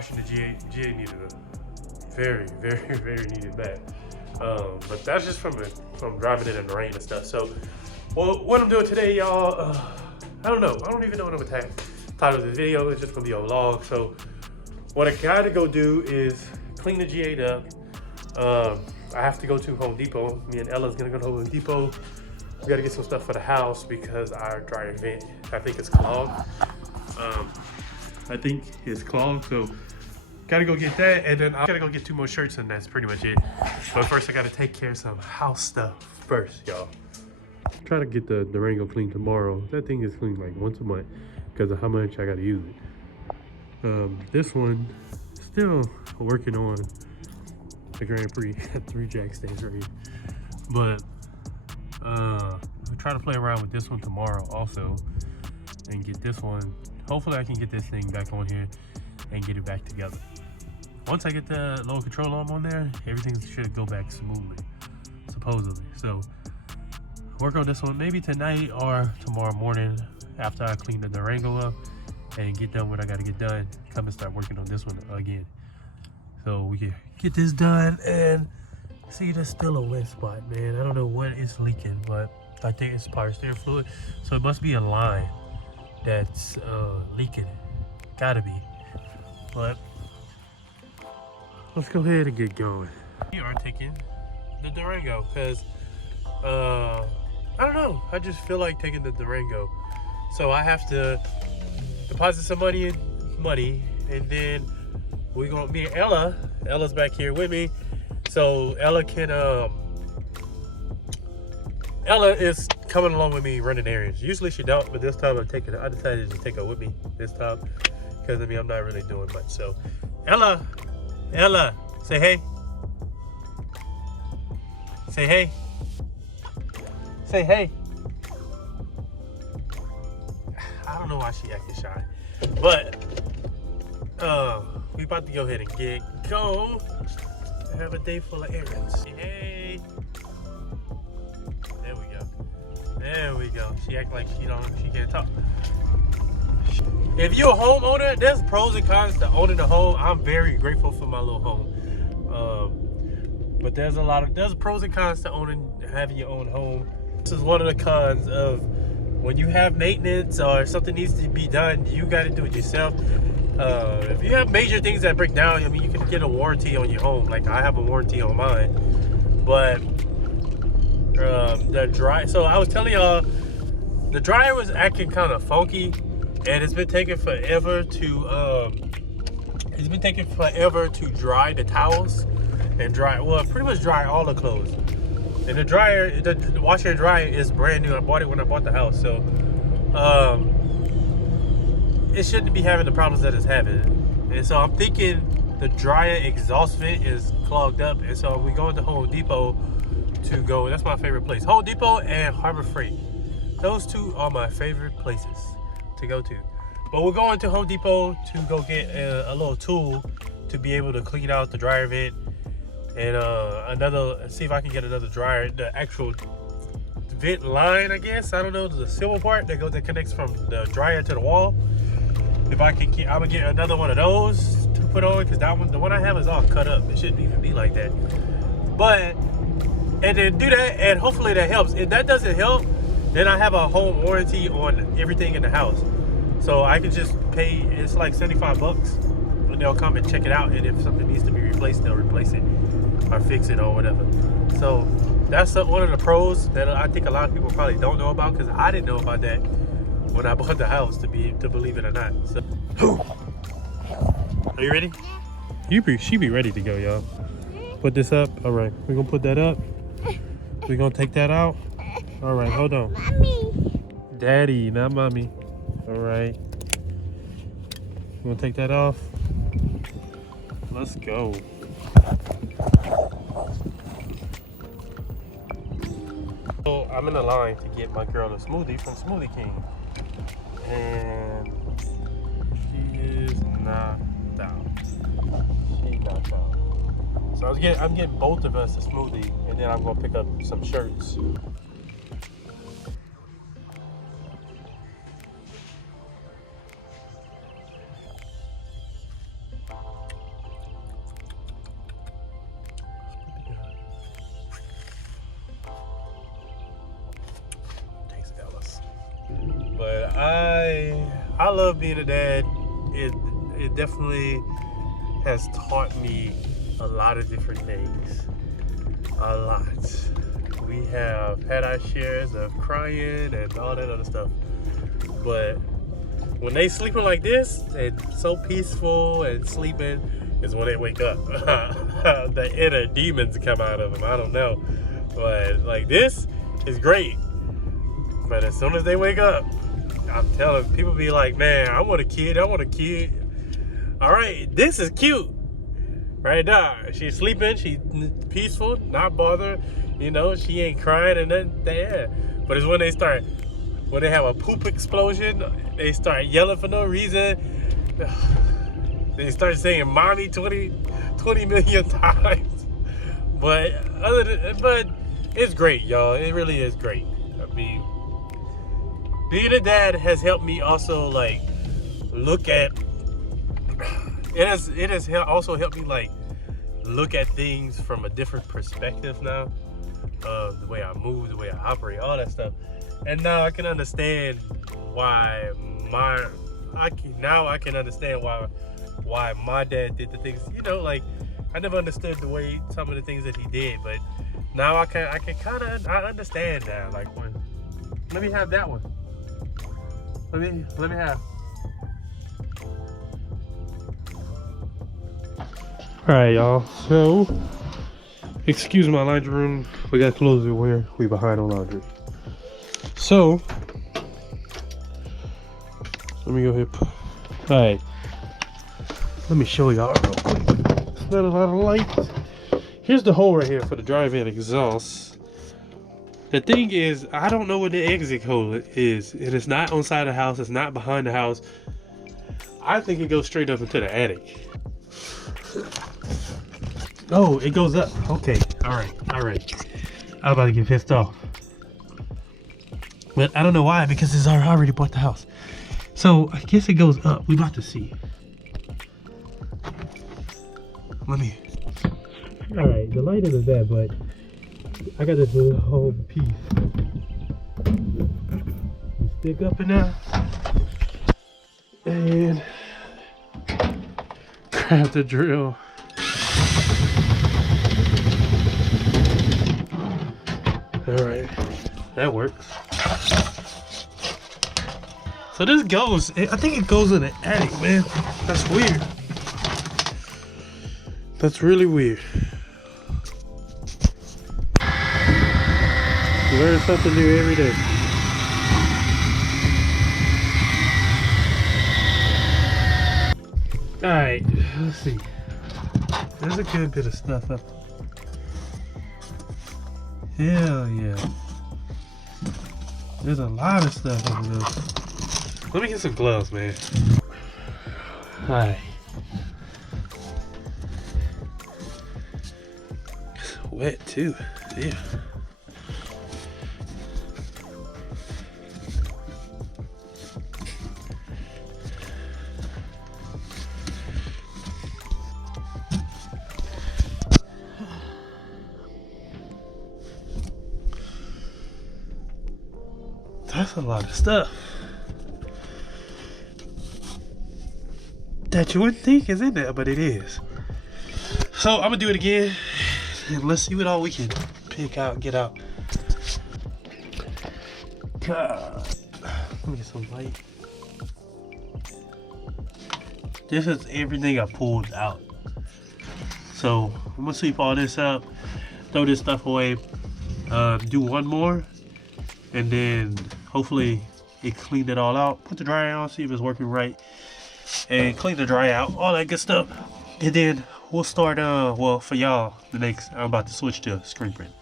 washing the GA needed a very needed bath. But that's just from driving it in the rain and stuff. So, well, what I'm doing today, y'all, I don't know. I don't even know what I'm gonna title this video. It's just gonna be a vlog. So, what I gotta go do is clean the GA up. I have to go to Home Depot. Me and Ella's gonna go to Home Depot. We gotta get some stuff for the house because our dryer vent, I think it's clogged. So gotta go get that, and then I gotta go get 2 more shirts, and that's pretty much it. But first I gotta take care of some house stuff first, y'all. Try to get the Durango cleaned tomorrow. That thing is cleaned like once a month because of how much I gotta use it. This one, still working on the Grand Prix. Got 3 jack stands right here. But I'm trying to play around with this one tomorrow also and get this one. Hopefully I can get this thing back on here and get it back together. Once I get the lower control arm on there, everything should go back smoothly, supposedly. So work on this one maybe tonight or tomorrow morning after I clean the Durango up and get done what I gotta get done. Come and start working on this one again. So we can get this done. And see, there's still a wet spot, man. I don't know what is leaking, but I think it's power steering fluid. So it must be a line that's leaking. Gotta be. But let's go ahead and get going. We are taking the Durango because I don't know. I just feel like taking the Durango. So I have to deposit some money, and then we're gonna me and Ella's back here with me. So Ella can Ella is coming along with me running errands. Usually she don't, but this time I decided to take her with me this time because I'm not really doing much. So Ella, say hey. Say hey. Say hey. I don't know why she acting shy, but we about to go ahead and go. Have a day full of errands. Hey. There we go. She act like she can't talk. If you're a homeowner, there's pros and cons to owning a home. I'm very grateful for my little home. But there's pros and cons to having your own home. This is one of the cons of when you have maintenance or something needs to be done, you got to do it yourself. If you have major things that break down, I mean, you can get a warranty on your home. Like I have a warranty on mine, but so I was telling y'all, the dryer was acting kind of funky, and it's been taking forever to dry the towels and pretty much dry all the clothes. And the washer and dryer is brand new. I bought it when I bought the house, so it shouldn't be having the problems that it's having. And so I'm thinking the dryer exhaust vent is clogged up, and so we're going to Home Depot to go. That's my favorite place. Home Depot and Harbor Freight. Those two are my favorite places to go to. But we're going to Home Depot to go get a little tool to be able to clean out the dryer vent and see if I can get another dryer, the actual vent line, I guess. I don't know, the silver part that connects from the dryer to the wall. If I can I'm gonna get another one of those to put on, because the one I have is all cut up. It shouldn't even be like that. And then do that, and hopefully that helps. If that doesn't help, then I have a home warranty on everything in the house. So I can just pay, it's like $75, and they'll come and check it out. And if something needs to be replaced, they'll replace it or fix it or whatever. So that's one of the pros that I think a lot of people probably don't know about, because I didn't know about that when I bought the house, to believe it or not. So, are you ready? She be ready to go, y'all. Put this up. All right, we're gonna put that up. We're gonna take that out. All right, hold on. Mommy. Daddy, not mommy. All right. We're gonna take that off. Let's go. So I'm in the line to get my girl a smoothie from Smoothie King, and she is knocked out. She's knocked out. So I'm getting both of us a smoothie, and then I'm gonna pick up some shirts. I love being a dad. It definitely has taught me a lot of different things. A lot. We have had our shares of crying and all that other stuff. But when they sleeping like this and so peaceful and sleeping is when they wake up. The inner demons come out of them. I don't know. But like this is great. But as soon as they wake up, I'm telling people be like, man, I want a kid. I want a kid. All right, this is cute. Right now, she's sleeping. She's peaceful, not bothered. You know, she ain't crying and nothing. Yeah. But it's when they have a poop explosion, they start yelling for no reason. They start saying mommy 20 million times. But it's great, y'all. It really is great. I mean, being a dad has helped me also like look at it has also helped me like look at things from a different perspective now. The way I move, the way I operate, all that stuff. And now I can understand why I can understand why my dad did the things, you know, like I never understood the way some of the things that he did, but now I can kind of understand now. Like, when let me have that one. Let me have. All right, y'all. So, excuse my laundry room. We got clothes to wear. We behind on laundry. So, let me go ahead. All right. Let me show y'all real quick. It's not a lot of light. Here's the hole right here for the drive-in exhaust. The thing is, I don't know what the exit hole is. It is not on side of the house. It's not behind the house. I think it goes straight up into the attic. Oh, it goes up. Okay. All right. I'm about to get pissed off. But I don't know why, because it's already bought the house. So I guess it goes up. We about to see. Let me. All right, the light isn't bad, but I got this little whole piece. You stick up in there and grab the drill. All right, that works. So this goes, I think it goes in the attic, man. That's weird. That's really weird. You learn something new every day. Alright, let's see. There's a good bit of stuff up. Hell yeah. There's a lot of stuff up there. Let me get some gloves, man. Alright. It's wet too. Yeah. That's a lot of stuff that you wouldn't think is in there, but it is. So I'm gonna do it again and let's see what all we can pick out, get out. God. Let me get some light. This is everything I pulled out. So I'm gonna sweep all this up, throw this stuff away, do one more, and then hopefully it cleaned it all out. Put the dryer on, see if it's working right, and clean the dryer out, all that good stuff. And then we'll start, well, for y'all, the next, I'm about to switch to screen print.